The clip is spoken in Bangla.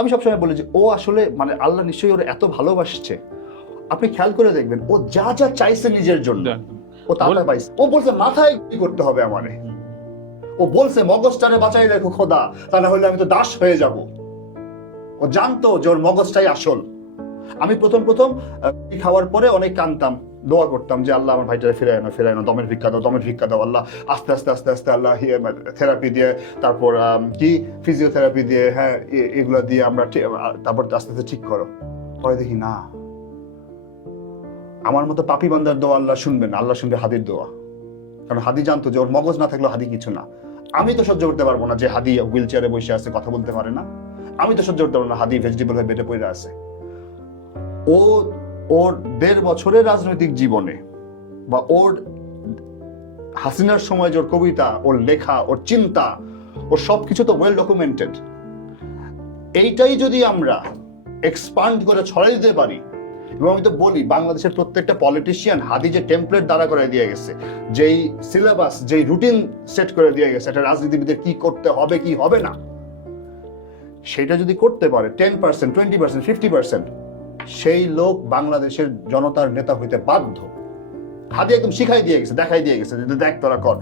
আমি সবসময় বলি যে ও আসলে মানে আল্লাহ নিশ্চয়ই ওর এত ভালোবাসছে। আপনি খেয়াল করে দেখবেন ও যা যা চাইছে নিজের জন্য ও তা তা পাইছে। ও বলছে মাথায় কি করতে হবে আমারে, ও বলছে মগজটারে বাঁচাই রেখো খোদা, তা না হলে আমি তো দাস হয়ে যাব। ও জানতো যে ওর মগজটাই আসল। আমি প্রথম খাওয়ার পরে অনেক কাঁদতাম, দোয়া করতাম যে আল্লাহ আমার ভাইটারে ফিরায় না, দমের ভিক্ষা দাও আল্লাহ। আস্তে আস্তে আল্লাহ থেরাপি দিয়ে, তারপর কি ফিজিওথেরাপি দিয়ে, হ্যাঁ এগুলা দিয়ে আমরা তারপর আস্তে আস্তে ঠিক করো। পরে দেখি না, আমার মতো পাপি বান্দার দোয়া আল্লাহ শুনবেন, আল্লাহ শুনবে হাদির দোয়া। কারণ হাদি জানতো যে ওর মগজ না থাকলেও হাদি কিছু না। আমি তো সহ্য করতে পারবো না যে হাদি হুইল চেয়ারে বসে আছে, কথা বলতে পারে না। আমি তো সহ্য করতে পারবো না হাদি ভেজিটেবল হয়ে বেডে পড়ে আছে। ও ওর 1.5 বছরের রাজনৈতিক জীবনে বা ওর হাসিনার সময় যে ওর কবিতা, ওর লেখা, ওর চিন্তা, ওর সবকিছু তো ওয়েল ডকুমেন্টেড। এইটাই যদি আমরা এক্সপান্ড করে ছড়াই দিতে পারি, এবং আমি তো বলি বাংলাদেশের প্রত্যেকটা পলিটিশিয়ান হাদি যে টেমপ্লেট দ্বারা করে দিয়ে গেছে, যেই সিলেবাস, যেই রুটিন সেট করে দিয়ে গেছে একটা রাজনীতিবিদের কি করতে হবে কি হবে না, সেটা যদি করতে পারে 10%, 20%, 50%, সেই লোক বাংলাদেশের জনতার নেতা হইতে বাধ্য। হাদি একদম শিখাই দিয়ে গেছে, দেখাই দিয়ে গেছে যে দেখ তোরা কর।